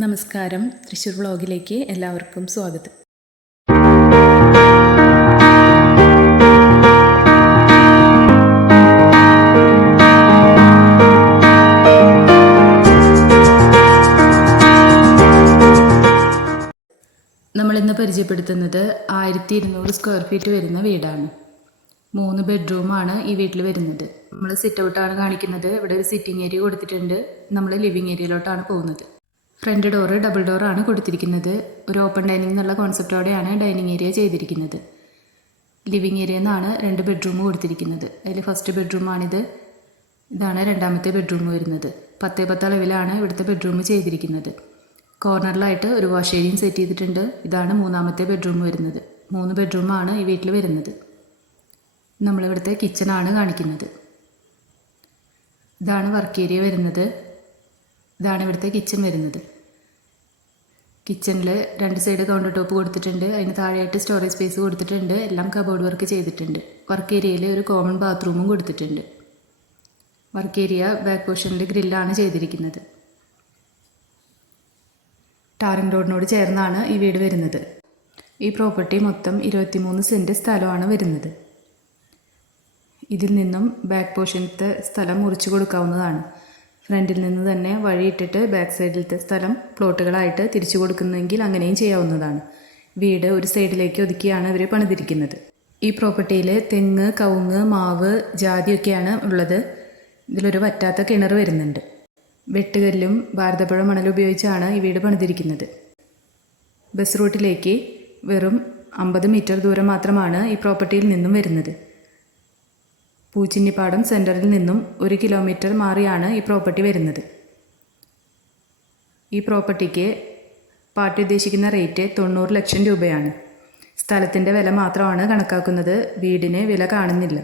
നമസ്കാരം, തൃശ്ശൂർ വ്ളോഗിലേക്ക് എല്ലാവർക്കും സ്വാഗതം. നമ്മളിന്ന് പരിചയപ്പെടുത്തുന്നത് 1200 സ്ക്വയർ ഫീറ്റ് വരുന്ന വീടാണ്. 3 ബെഡ്റൂമാണ് ഈ വീട്ടിൽ വരുന്നത്. നമ്മൾ സിറ്റ് ഔട്ടാണ് കാണിക്കുന്നത്. ഇവിടെ ഒരു സിറ്റിംഗ് ഏരിയ കൊടുത്തിട്ടുണ്ട്. നമ്മൾ ലിവിങ് ഏരിയയിലോട്ടാണ് പോകുന്നത്. ഫ്രണ്ട് ഡോറ് ഡബിൾ ഡോറാണ് കൊടുത്തിരിക്കുന്നത്. ഒരു ഓപ്പൺ ഡൈനിങ് എന്നുള്ള കോൺസെപ്റ്റോടെയാണ് ഡൈനിങ് ഏരിയ ചെയ്തിരിക്കുന്നത്. ലിവിങ് ഏരിയ എന്നാണ് 2 ബെഡ്റൂം കൊടുത്തിരിക്കുന്നത്. അതിൽ ഫസ്റ്റ് ബെഡ്റൂമാണിത്. ഇതാണ് രണ്ടാമത്തെ ബെഡ്റൂം വരുന്നത്. 10x10 അളവിലാണ് ഇവിടുത്തെ ബെഡ്റൂം ചെയ്തിരിക്കുന്നത്. കോർണറിലായിട്ട് ഒരു വാഷ് ഏരിയയും സെറ്റ് ചെയ്തിട്ടുണ്ട്. ഇതാണ് മൂന്നാമത്തെ ബെഡ്റൂം വരുന്നത്. 3 ബെഡ്റൂമാണ് ഈ വീട്ടിൽ വരുന്നത്. നമ്മളിവിടുത്തെ കിച്ചണാണ് കാണിക്കുന്നത്. ഇതാണ് വർക്ക് ഏരിയ വരുന്നത്. ഇതാണ് ഇവിടുത്തെ കിച്ചൺ വരുന്നത്. കിച്ചണിൽ 2 സൈഡ് കൗണ്ടർ ടോപ്പ് കൊടുത്തിട്ടുണ്ട്. അതിന് താഴെയായിട്ട് സ്റ്റോറേജ് സ്പേസ് കൊടുത്തിട്ടുണ്ട്. എല്ലാം കബോർഡ് വർക്ക് ചെയ്തിട്ടുണ്ട്. വർക്ക് ഏരിയയിൽ ഒരു കോമൺ ബാത്റൂമും കൊടുത്തിട്ടുണ്ട്. വർക്ക് ഏരിയ ബാക്ക് പോർഷനിൽ ഗ്രില്ലാണ് ചെയ്തിരിക്കുന്നത്. ടാറിംഗ് റോഡിനോട് ചേർന്നാണ് ഈ വീട് വരുന്നത്. ഈ പ്രോപ്പർട്ടി മൊത്തം 23 സെൻറ്റ് സ്ഥലമാണ് വരുന്നത്. ഇതിൽ നിന്നും ബാക്ക് പോർഷനത്തെ സ്ഥലം മുറിച്ചു കൊടുക്കാവുന്നതാണ്. ഫ്രണ്ടിൽ നിന്ന് തന്നെ വഴിയിട്ടിട്ട് ബാക്ക് സൈഡിലത്തെ സ്ഥലം പ്ലോട്ടുകളായിട്ട് തിരിച്ചു കൊടുക്കുന്നെങ്കിൽ അങ്ങനെയും ചെയ്യാവുന്നതാണ്. വീട് ഒരു സൈഡിലേക്ക് ഒതുക്കിയാണ് ഇവർ പണിതിരിക്കുന്നത്. ഈ പ്രോപ്പർട്ടിയിൽ തെങ്ങ്, കവുങ്ങ്, മാവ്, ജാതിയൊക്കെയാണ് ഉള്ളത്. ഇതിലൊരു വറ്റാത്ത കിണർ വരുന്നുണ്ട്. വെട്ടുകല്ലും ഭാരതപ്പുഴ മണലും ഉപയോഗിച്ചാണ് ഈ വീട് പണിതിരിക്കുന്നത്. ബസ് റൂട്ടിലേക്ക് വെറും 50 മീറ്റർ ദൂരം മാത്രമാണ് ഈ പ്രോപ്പർട്ടിയിൽ നിന്നും വരുന്നത്. പൂച്ചിന്നിപ്പാടം സെൻറ്ററിൽ നിന്നും 1 കിലോമീറ്റർ മാറിയാണ് ഈ പ്രോപ്പർട്ടി വരുന്നത്. ഈ പ്രോപ്പർട്ടിക്ക് പാർട്ടി ഉദ്ദേശിക്കുന്ന റേറ്റ് 90 ലക്ഷം രൂപയാണ്. സ്ഥലത്തിൻ്റെ വില മാത്രമാണ് കണക്കാക്കുന്നത്. വീടിന് വില കാണുന്നില്ല.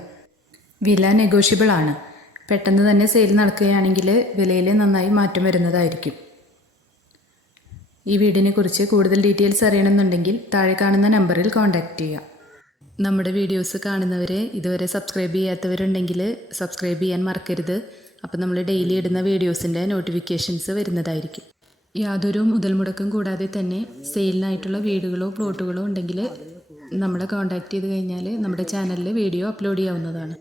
വില നെഗോഷ്യബിൾ ആണ്. പെട്ടെന്ന് തന്നെ സെയിൽ നടക്കുകയാണെങ്കിൽ വിലയിൽ നന്നായി മാറ്റം വരുന്നതായിരിക്കും. ഈ വീടിനെ കുറിച്ച് കൂടുതൽ ഡീറ്റെയിൽസ് അറിയണമെന്നുണ്ടെങ്കിൽ താഴെ കാണുന്ന നമ്പറിൽ കോൺടാക്റ്റ് ചെയ്യാം. നമ്മുടെ വീഡിയോസ് കാണുന്നവരെ ഇതുവരെ സബ്സ്ക്രൈബ് ചെയ്യാത്തവരുണ്ടെങ്കിൽ സബ്സ്ക്രൈബ് ചെയ്യാൻ മറക്കരുത്. അപ്പോൾ നമ്മൾ ഡെയിലി ഇടുന്ന വീഡിയോസിൻ്റെ നോട്ടിഫിക്കേഷൻസ് വരുന്നതായിരിക്കും. യാതൊരു മുതൽ മുടക്കം കൂടാതെ തന്നെ സെയിലിനായിട്ടുള്ള വീടുകളോ പ്ലോട്ടുകളോ ഉണ്ടെങ്കിൽ നമ്മളെ കോൺടാക്റ്റ് ചെയ്ത് കഴിഞ്ഞാൽ നമ്മുടെ ചാനലിൽ വീഡിയോ അപ്ലോഡ് ചെയ്യാവുന്നതാണ്.